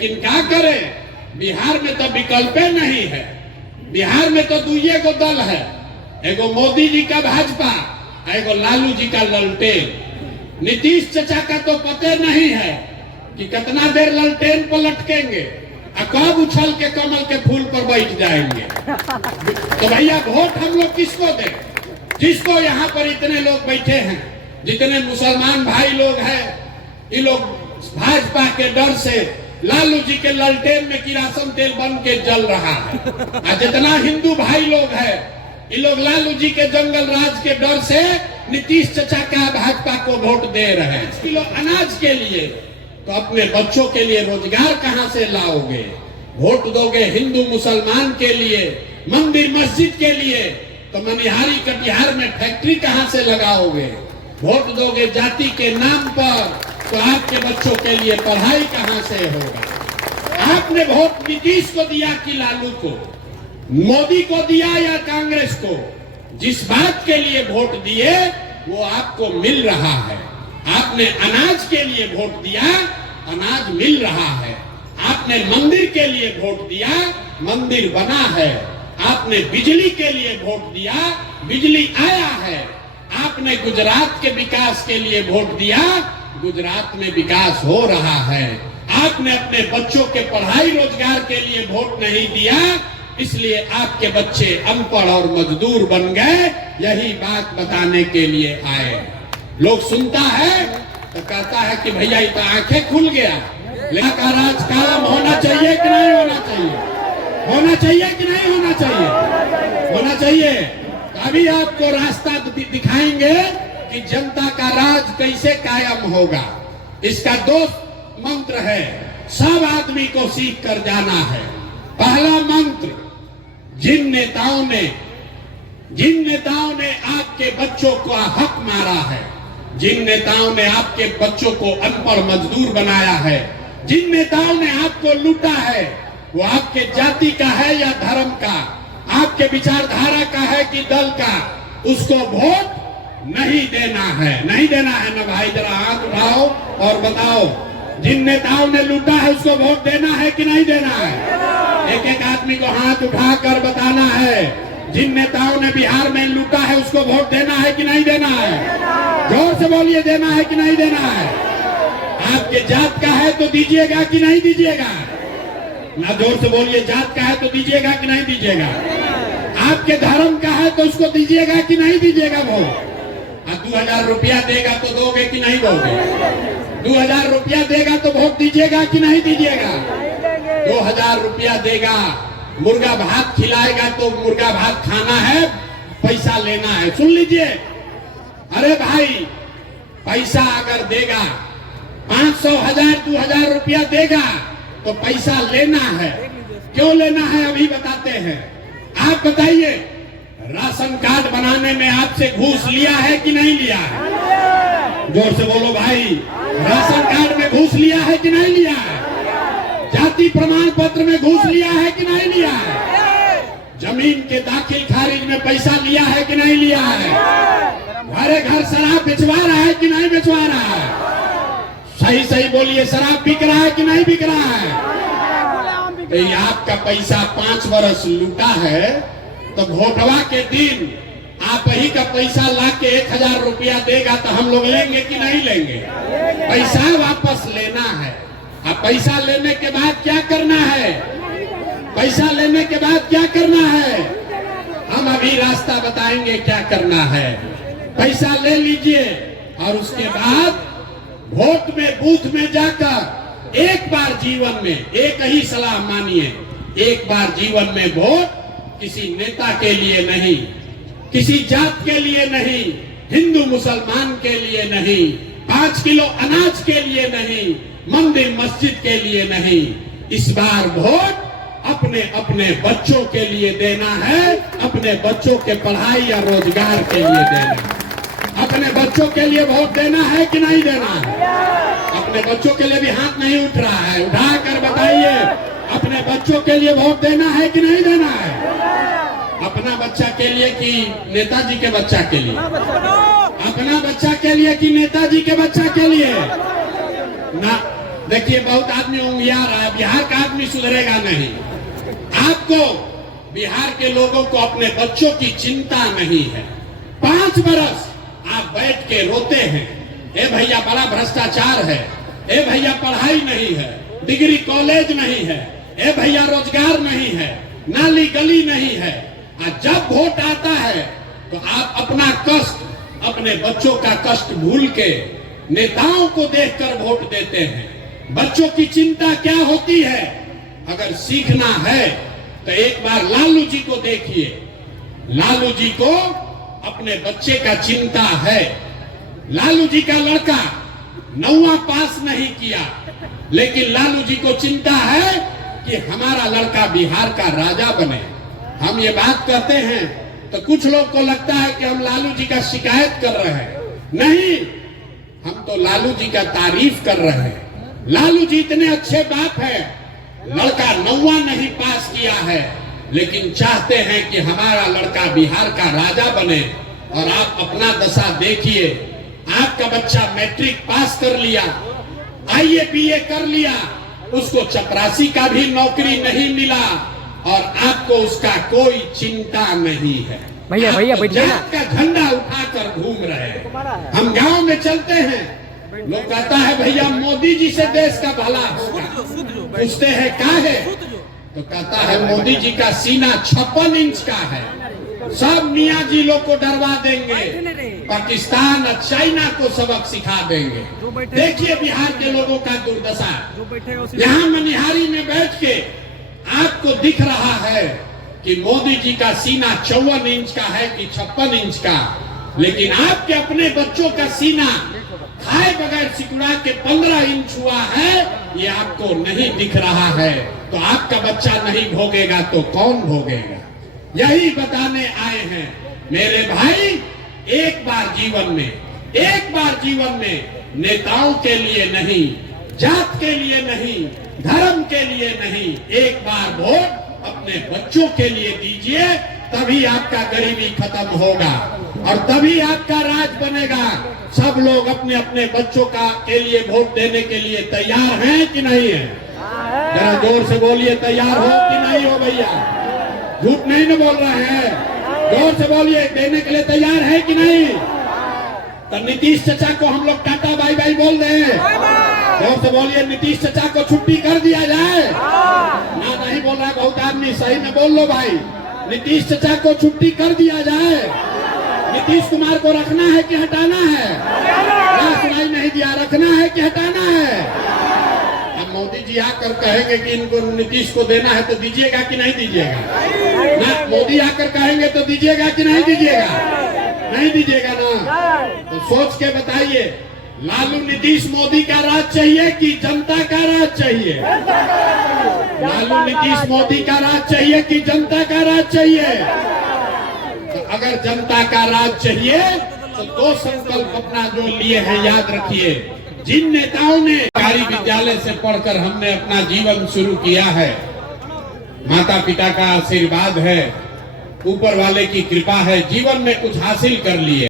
लेकिन क्या करें, बिहार में तो विकल्प नहीं है। बिहार में तो दुइये को दल है, एगो मोदी जी का भाजपा, एगो लालू जी का ललटेन। नीतीश चचा का तो पते नहीं है कि कितना देर ललटेन पर लटकेंगे और कब उछल के कमल के फूल पर बैठ जाएंगे। तो भैया वोट हम लोग किसको दें? जिसको यहाँ पर इतने लोग बैठे हैं, जितने मुसलमान भाई लोग हैं, ये लोग भाजपा के डर से लालू जी के ललटेन में किरासन तेल बन के जल रहा है। और जितना हिंदू भाई लोग हैं, ये लोग लालू जी के जंगल राज के डर से नीतीश चचा का भाजपा को वोट दे रहे हैं। 5 किलो अनाज के लिए, तो अपने बच्चों के लिए रोजगार कहां से लाओगे? वोट दोगे हिंदू मुसलमान के लिए, मंदिर मस्जिद के लिए, तो मनिहारी कटिहार में फैक्ट्री कहां से लगाओगे? वोट दोगे जाति के नाम पर, तो आपके बच्चों के लिए पढ़ाई कहां से होगा? आपने वोट नीतीश को दिया कि लालू को, मोदी को दिया या कांग्रेस को? जिस बात के लिए वोट दिए वो आपको मिल रहा है। आपने अनाज के लिए वोट दिया, अनाज मिल रहा है। आपने मंदिर के लिए वोट दिया, मंदिर बना है। आपने बिजली के लिए वोट दिया, बिजली आया है। आपने गुजरात के विकास के लिए वोट दिया, गुजरात में विकास हो रहा है। आपने अपने बच्चों के पढ़ाई रोजगार के लिए वोट नहीं दिया, इसलिए आपके बच्चे अनपढ़ और मजदूर बन गए। यही बात बताने के लिए आए। लोग सुनता है तो कहता है कि भैया ये तो आंखें खुल गया, लेकिन का राज कायम होना चाहिए कि नहीं होना चाहिए? होना चाहिए कि नहीं होना चाहिए? होना चाहिए। अभी आपको रास्ता दिखाएंगे कि जनता का राज कैसे कायम होगा। इसका 2 मंत्र है, सब आदमी को सीख कर जाना है। पहला मंत्र, जिन नेताओं ने आपके बच्चों को हक मारा है, जिन नेताओं ने आपके बच्चों को अनपढ़ मजदूर बनाया है, जिन नेताओं ने आपको लूटा है, वो आपके जाति का है या धर्म का, आपके विचारधारा का है कि दल का, उसको वोट नहीं देना है। नहीं देना है ना भाई? जरा हाथ उठाओ और बताओ, जिन नेताओं ने लूटा है उसको वोट देना है कि नहीं देना है? एक एक आदमी को हाथ उठाकर बताना है, जिन नेताओं ने बिहार में लूटा है उसको वोट देना है कि नहीं देना है? जोर से बोलिए, देना है कि नहीं देना है? आपके जात का है तो दीजिएगा कि नहीं दीजिएगा? ना, जोर से बोलिए, जात का है तो दीजिएगा कि नहीं दीजिएगा? आपके धर्म का है तो उसको दीजिएगा कि नहीं दीजिएगा वोट? 2000 रुपया देगा तो दोगे कि नहीं दोगे? 2000 रुपया देगा तो वोट दीजिएगा कि नहीं दीजिएगा? 2000 रुपया देगा, मुर्गा भात खिलाएगा तो मुर्गा भात खाना है, पैसा लेना है। सुन लीजिए, अरे भाई, पैसा अगर देगा, 500, 1000, 2000 रुपया देगा तो पैसा लेना है। क्यों लेना है अभी बताते हैं। आप बताइए, राशन कार्ड बनाने में आपसे घूस लिया है कि नहीं लिया है? जोर से बोलो भाई, राशन कार्ड में घूस लिया है कि नहीं लिया है? जाति प्रमाण पत्र में घूस लिया है कि नहीं लिया है? जमीन के दाखिल खारिज में पैसा लिया है कि नहीं लिया है? घरे घर शराब बेचवा रहा है कि नहीं बेचवा रहा है? सही सही बोलिए, शराब बिक रहा है कि नहीं बिक रहा है? तो ये आपका पैसा 5 बरस लूटा है, तो वोटवा के दिन आप ही का पैसा ला के 1000 रुपया देगा तो हम लोग लेंगे कि नहीं लेंगे? पैसा वापस लेना है। अब पैसा लेने के बाद क्या करना है? पैसा लेने के बाद क्या करना है? हम अभी रास्ता बताएंगे क्या करना है। पैसा ले लीजिए और उसके बाद वोट में, बूथ में जाकर एक बार जीवन में, एक ही सलाह मानिए, एक बार जीवन में वोट किसी नेता के लिए नहीं, किसी जात के लिए नहीं, हिंदू मुसलमान के लिए नहीं, 5 किलो अनाज के लिए नहीं, मंदिर मस्जिद के लिए नहीं। इस बार वोट अपने अपने बच्चों के लिए देना है, अपने बच्चों के पढ़ाई या रोजगार के लिए देना है। अपने बच्चों के लिए वोट देना है कि नहीं देना है? अपने बच्चों के लिए भी हाथ नहीं उठ रहा है, उठा कर बताइए, अपने बच्चों के लिए वोट देना है कि नहीं देना है? अपना बच्चा के लिए कि नेताजी के बच्चा के लिए? अपना बच्चा के लिए कि नेताजी के बच्चा के लिए? ना, देखिए बहुत आदमी उंगिया रहा है, बिहार का आदमी सुधरेगा नहीं। आपको बिहार के लोगों को अपने बच्चों की चिंता नहीं है। 5 बरस आप बैठ के रोते हैं, ए भैया बड़ा भ्रष्टाचार है, ए भैया पढ़ाई नहीं है, डिग्री कॉलेज नहीं है, ए भैया रोजगार नहीं है, नाली गली नहीं है। और जब वोट आता है तो आप अपना कष्ट, अपने बच्चों का कष्ट भूल के नेताओं को देखकर वोट देते हैं। बच्चों की चिंता क्या होती है? अगर सीखना है तो एक बार लालू जी को देखिए। लालू जी को अपने बच्चे का चिंता है। लालू जी का लड़का 9वां पास नहीं किया, लेकिन लालू जी को चिंता है कि हमारा लड़का बिहार का राजा बने। हम ये बात कहते हैं तो कुछ लोग को लगता है कि हम लालू जी का शिकायत कर रहे हैं। नहीं, हम तो लालू जी का तारीफ कर रहे हैं। लालू जी इतने अच्छे बाप है, लड़का 9वां नहीं पास किया है, लेकिन चाहते हैं कि हमारा लड़का बिहार का राजा बने। और आप अपना दशा देखिए, आपका बच्चा मैट्रिक पास कर लिया, IAPA कर लिया, उसको चपरासी का भी नौकरी नहीं मिला और आपको उसका कोई चिंता नहीं है। भैया जात का झंडा उठाकर घूम रहे हैं। हम गांव में चलते हैं, लोग कहता है भैया मोदी जी से देश का भला होगा। पूछते हैं क्या है, तो कहता है मोदी जी का सीना 56 इंच का है, सब मियाँ जी लोग को डरवा देंगे, पाकिस्तान और चाइना को सबक सिखा देंगे। देखिए बिहार के लोगों का दुर्दशा। यहाँ मनिहारी में बैठ के आपको दिख रहा है कि मोदी जी का सीना 54 इंच का है कि 56 इंच का, लेकिन आपके अपने बच्चों का सीना खाए बगैर सिकुड़ा के 15 इंच हुआ है, ये आपको नहीं दिख रहा है। तो आपका बच्चा नहीं भोगेगा तो कौन भोगेगा? यही बताने आए हैं मेरे भाई। एक बार जीवन में नेताओं के लिए नहीं, जात के लिए नहीं, धर्म के लिए नहीं, एक बार वोट अपने बच्चों के लिए दीजिए, तभी आपका गरीबी खत्म होगा और तभी आपका राज बनेगा। सब लोग अपने अपने बच्चों के लिए वोट देने के लिए तैयार हैं कि नहीं है? जरा जोर से बोलिए, तैयार हो कि नहीं हो भैया? झूठ नहीं न बोल रहे हैं, जोर से बोलिए, देने के लिए तैयार है कि नहीं? तो नीतीश चाचा को हम लोग टाटा बाय बाय बोल दें। जोर से बोलिए, नीतीश चाचा को छुट्टी कर दिया जाए ना? नहीं बोल रहा है बहुत आदमी, सही में बोल लो भाई। नीतीश चाचा को छुट्टी कर दिया जाए। नीतीश कुमार को रखना है कि हटाना है? सुनाई नहीं दिया, रखना है कि हटाना है? अब मोदी जी आकर कहेंगे कि इनको नीतीश को देना है तो दीजिएगा कि नहीं दीजिएगा ना? मोदी आकर कहेंगे तो दीजिएगा कि नहीं दीजिएगा? नहीं दीजिएगा ना? तो सोच के बताइए, लालू नीतीश मोदी का राज चाहिए कि जनता का राज चाहिए? लालू नीतीश मोदी का राज चाहिए कि जनता का राज चाहिए? तो अगर जनता का राज चाहिए तो 2 संकल्प अपना जो लिए हैं याद रखिए। जिन नेताओं ने सरकारी विद्यालय से पढ़कर हमने अपना जीवन शुरू किया है, माता पिता का आशीर्वाद है, ऊपर वाले की कृपा है, जीवन में कुछ हासिल कर लिए।